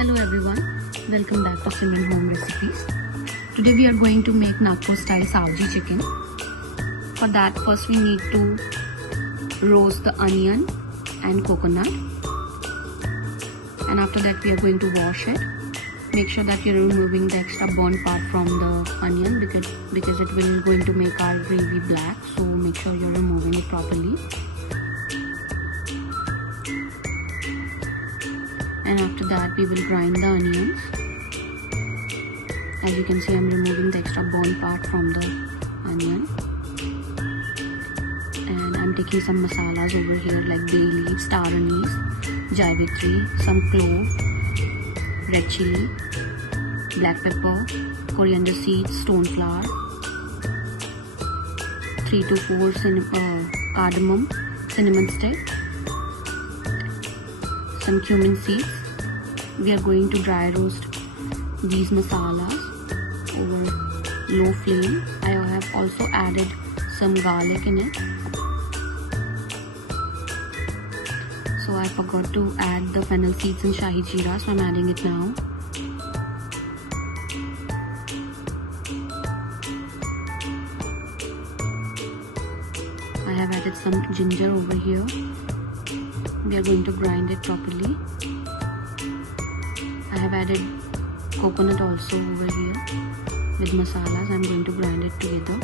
Hello everyone, welcome back to Simran Home Recipes. Today we are going to make Nagpur style Saoji chicken. For that, first we need to roast the onion and coconut, and after that we are going to wash it. Make sure that you are removing the extra burnt part from the onion because it will going to make our gravy black, so make sure you are removing it properly. And after that we will grind the onions. As you can see, I am removing the extra burnt part from the onion. And I am taking some masalas over here like bay leaf, star anise, jaggery, some clove, red chili, black pepper, coriander seeds, stone flower, 3 to 4 cardamom, cinnamon stick, some cumin seeds. We are going to dry roast these masalas over low flame. I have also added some garlic in it. So I forgot to add the fennel seeds and shahi jeera, so I'm adding it now. I have added some ginger over here. We are going to grind it properly. I have added coconut also over here with masalas. I'm going to grind it together.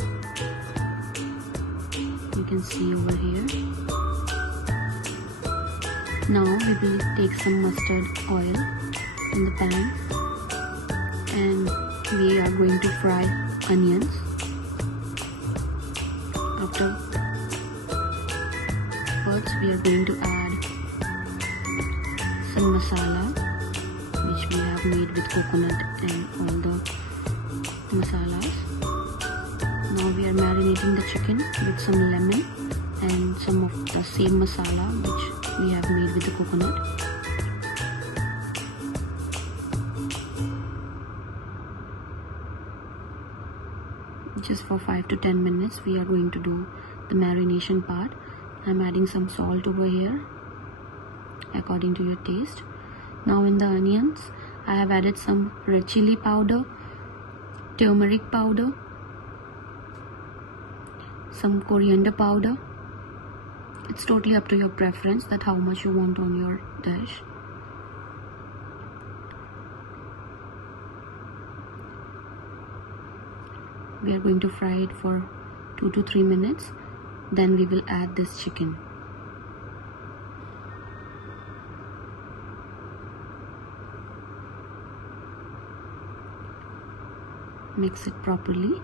You can see over here. Now we will take some mustard oil in the pan and we are going to fry onions. First we are going to add some masala which we have made with coconut and all the masalas. Now we are marinating the chicken with some lemon and some of the same masala which we have made with the coconut. Just for 5 to 10 minutes we are going to do the marination part. I'm adding some salt over here according to your taste. Now in the onions I have added some red chili powder, turmeric powder, some coriander powder. It's totally up to your preference that how much you want on your dish. We are going to fry it for 2 to 3 minutes. Then we will add this chicken. Mix it properly.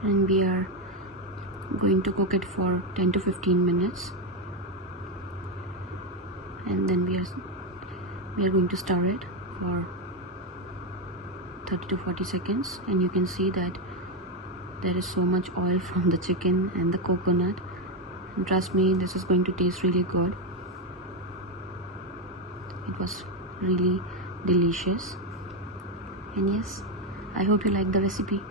And we are going to cook it for 10 to 15 minutes, and then we are going to stir it for 30 to 40 seconds, and you can see that there is so much oil from the chicken and the coconut, and trust me, this is going to taste really good. It was really delicious, and yes, I hope you like the recipe.